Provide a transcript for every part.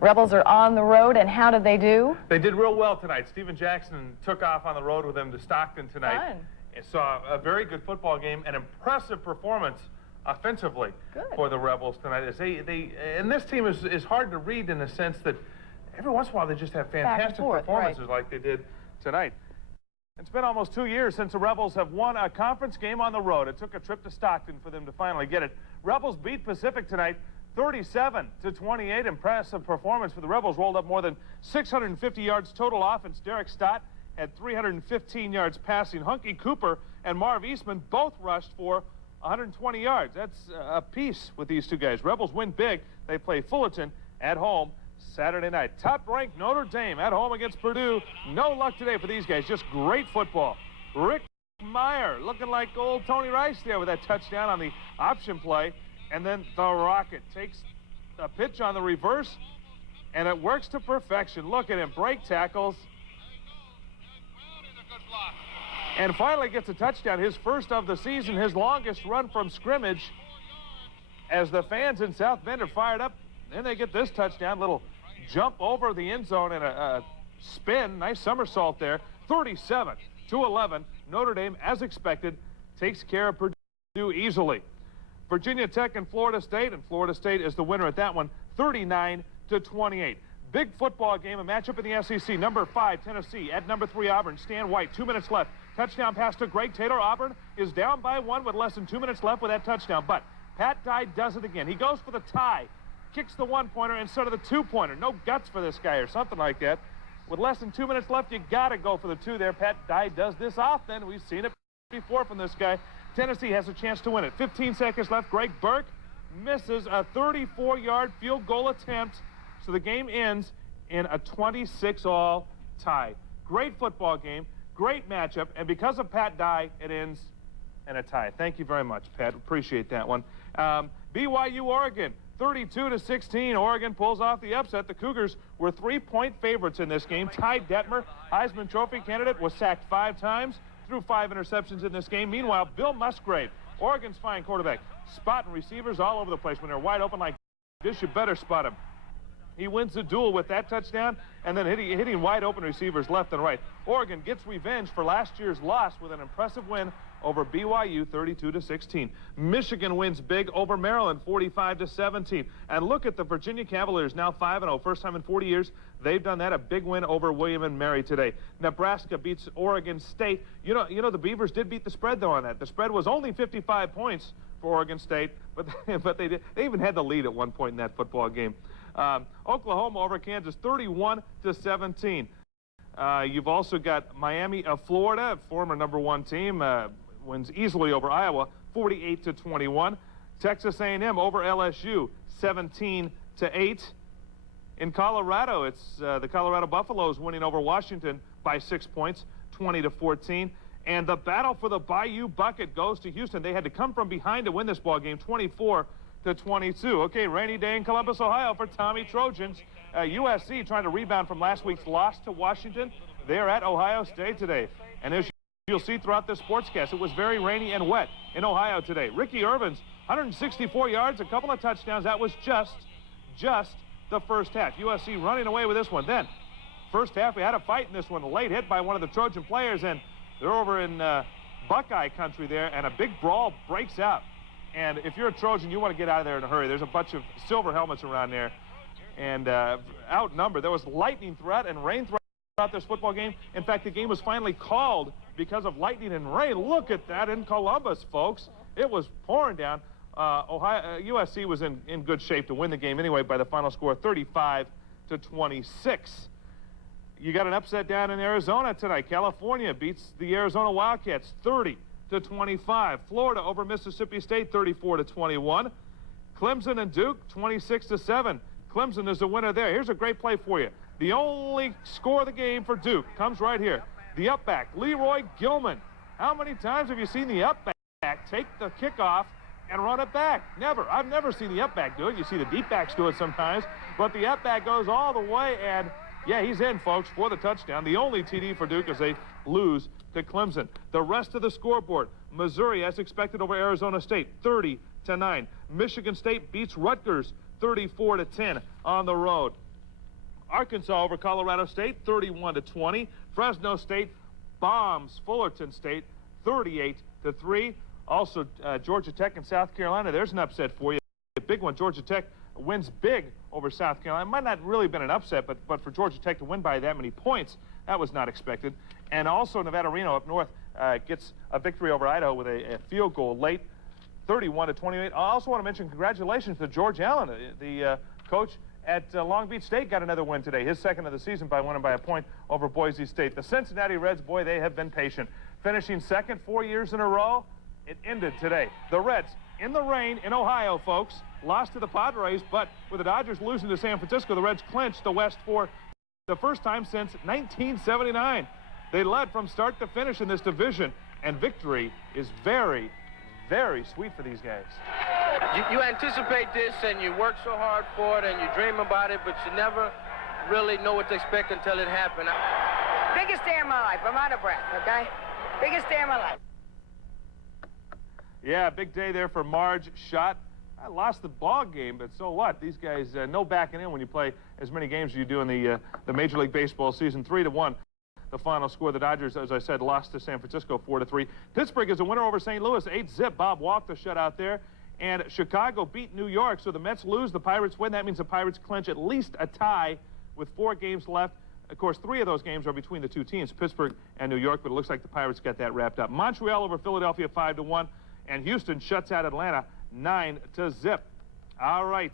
Rebels are on the road, and how did they do? They did real well tonight. Steven Jackson took off on the road with them to Stockton tonight. Fun. And saw a very good football game, an impressive performance offensively for the Rebels tonight. As and this team is hard to read in the sense that every once in a while they just have fantastic performances like they did tonight. It's been almost 2 years since the Rebels have won a conference game on the road. It took a trip to Stockton for them to finally get it. Rebels beat Pacific tonight 37-28. Impressive performance for the Rebels. Rolled up more than 650 yards total offense. Derek Stott had 315 yards passing. Hunky Cooper and Marv Eastman both rushed for 120 yards. That's a piece with these two guys. Rebels win big. They play Fullerton at home Saturday night. Top-ranked Notre Dame at home against Purdue. No luck today for these guys. Just great football. Rick Meyer looking like old Tony Rice there with that touchdown on the option play. And then the Rocket takes a pitch on the reverse, and it works to perfection. Look at him. Break tackles. And finally gets a touchdown, his first of the season, his longest run from scrimmage. As the fans in South Bend are fired up, then they get this touchdown, little jump over the end zone and a spin, nice somersault there. 37-11, Notre Dame, as expected, takes care of Purdue easily. Virginia Tech and Florida State is the winner at that one, 39-28. Big football game, a matchup in the SEC. Number 5, Tennessee, at number 3, Auburn. Stan White, 2 minutes left. Touchdown pass to Greg Taylor. Auburn is down by 1 with less than 2 minutes left with that touchdown. But Pat Dye does it again. He goes for the tie, kicks the 1-pointer instead of the 2-pointer. No guts for this guy or something like that. With less than 2 minutes left, you got to go for the 2 there. Pat Dye does this often. We've seen it before from this guy. Tennessee has a chance to win it. 15 seconds left. Greg Burke misses a 34-yard field goal attempt. So the game ends in a 26-all tie. Great football game, great matchup, and because of Pat Dye, it ends in a tie. Thank you very much, Pat. Appreciate that one. BYU, Oregon, 32-16. Oregon pulls off the upset. The Cougars were 3-point favorites in this game. Ty Detmer, Heisman Trophy candidate, was sacked 5 times, threw 5 interceptions in this game. Meanwhile, Bill Musgrave, Oregon's fine quarterback, spotting receivers all over the place. When they're wide open like this, you better spot them. He wins the duel with that touchdown and then hitting wide open receivers left and right. Oregon gets revenge for last year's loss with an impressive win over BYU 32-16. Michigan wins big over Maryland 45-17. And look at the Virginia Cavaliers, now 5-0. First time in 40 years they've done that. A big win over William and Mary today. Nebraska beats Oregon State. You know the Beavers did beat the spread though on that. The spread was only 55 points for Oregon State, but they even had the lead at one point in that football game. Oklahoma over Kansas 31-17. You've also got Miami of Florida, former #1 team, wins easily over Iowa 48-21. Texas A&M over LSU 17-8. In Colorado, it's the Colorado Buffaloes winning over Washington by 6 points, 20-14. And the battle for the Bayou Bucket goes to Houston. They had to come from behind to win this ball game, 24-22. Okay, rainy day in Columbus, Ohio for Tommy Trojans. U.S.C. trying to rebound from last week's loss to Washington. They're at Ohio State today. And as you'll see throughout this sportscast, it was very rainy and wet in Ohio today. Ricky Irvins, 164 yards, a couple of touchdowns. That was just the first half. U.S.C. running away with this one. Then, first half, we had a fight in this one. A late hit by one of the Trojan players, and they're over in Buckeye country there, and a big brawl breaks out. And if you're a Trojan, you want to get out of there in a hurry. There's a bunch of silver helmets around there, and outnumbered. There was lightning threat and rain throughout this football game. In fact, the game was finally called because of lightning and rain. Look at that in Columbus, folks. It was pouring down. USC was in good shape to win the game anyway by the final score, 35-26. You got an upset down in Arizona tonight. California beats the Arizona Wildcats 30-25. Florida over Mississippi State 34-21. Clemson and Duke 26-7. Clemson is the winner there. Here's a great play for you. The only score of the game for Duke comes right here. The up back, Leroy Gilman. How many times have you seen the up back take the kickoff and run it back? Never. I've never seen the up back do it. You see the deep backs do it sometimes, but the up back goes all the way, and yeah, he's in, folks, for the touchdown. The only TD for Duke as they lose to Clemson. The rest of the scoreboard, Missouri, as expected, over Arizona State, 30-9. Michigan State beats Rutgers 34-10 on the road. Arkansas over Colorado State, 31-20. Fresno State bombs Fullerton State, 38-3. Also, Georgia Tech and South Carolina, there's an upset for you. A big one. Georgia Tech wins big over South Carolina. It might not really have been an upset, but for Georgia Tech to win by that many points, that was not expected. And also Nevada Reno up north gets a victory over Idaho with a field goal late, 31-28. I also want to mention congratulations to George Allen, the coach at Long Beach State, got another win today, his second of the season by winning by a point over Boise State. The Cincinnati Reds, boy, they have been patient. Finishing second 4 years in a row, it ended today. The Reds, in the rain in Ohio, folks, lost to the Padres, but with the Dodgers losing to San Francisco, the Reds clinched the West for the first time since 1979. They led from start to finish in this division, and victory is very, very sweet for these guys. You anticipate this, and you work so hard for it, and you dream about it, but you never really know what to expect until it happens. Biggest day of my life. I'm out of breath, okay? Biggest day of my life. Yeah, big day there for Marge Schott. I lost the ball game, but so what? These guys, no backing in when you play as many games as you do in the Major League Baseball season. 3-1, the final score. The Dodgers, as I said, lost to San Francisco 4-3. Pittsburgh is a winner over St. Louis, 8-zip. Bob walked the shutout there. And Chicago beat New York, so the Mets lose, the Pirates win. That means the Pirates clinch at least a tie with 4 games left. Of course, 3 of those games are between the two teams, Pittsburgh and New York, but it looks like the Pirates got that wrapped up. Montreal over Philadelphia 5-1, and Houston shuts out Atlanta 9-zip. All right,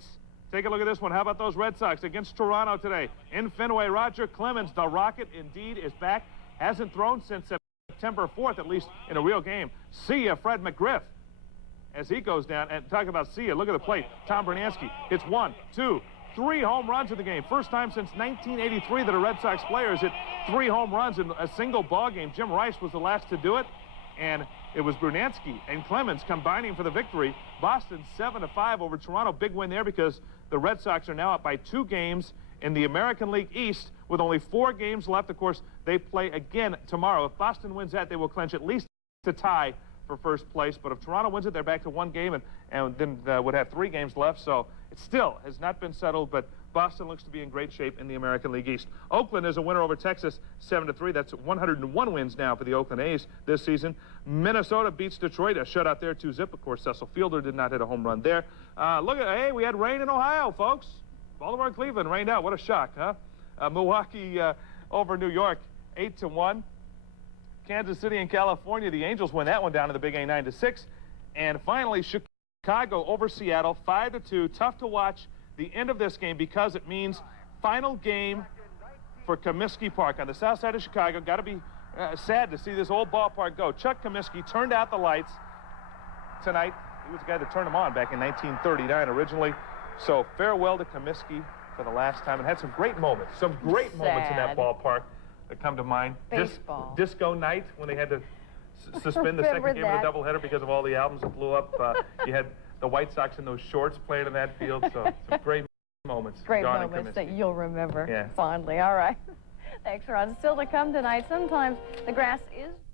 take a look at this one. How about those Red Sox against Toronto today? In Fenway, Roger Clemens, the Rocket, indeed, is back. Hasn't thrown since September 4th, at least in a real game. See ya, Fred McGriff, as he goes down. And talk about see ya, look at the plate. Tom Bernansky hits 1, 2, 3 home runs in the game. First time since 1983 that a Red Sox player has hit 3 home runs in a single ball game. Jim Rice was the last to do it, and it was Bernansky and Clemens combining for the victory. Boston 7-5 over Toronto. Big win there because the Red Sox are now up by 2 games in the American League East with only 4 games left. Of course, they play again tomorrow. If Boston wins that, they will clinch at least a tie for first place. But if Toronto wins it, they're back to 1 game and then would have 3 games left. So it still has not been settled, but Boston looks to be in great shape in the American League East. Oakland is a winner over Texas 7-3. That's 101 wins now for the Oakland A's this season. Minnesota beats Detroit, a shutout there, 2-zip. Of course, Cecil Fielder did not hit a home run there. Hey, we had rain in Ohio, folks. Baltimore and Cleveland rained out. What a shock, huh? Milwaukee over New York 8-1. Kansas City and California, the Angels win that one down to the Big A 9-6. And finally, Chicago over Seattle 5-2. Tough to watch the end of this game because it means final game for Comiskey Park on the south side of Chicago. Got to be sad to see this old ballpark go. Chuck Comiskey turned out the lights tonight. He was the guy that turned them on back in 1939 originally. So farewell to Comiskey for the last time, and had some great moments. Some great moments in that ballpark that come to mind. Baseball. Disco night when they had to suspend the second game of the doubleheader because of all the albums that blew up. You had the White Sox in those shorts playing in that field. So some great moments. Great moments that you'll remember fondly. All right. Thanks, Ron. Still to come tonight, sometimes the grass is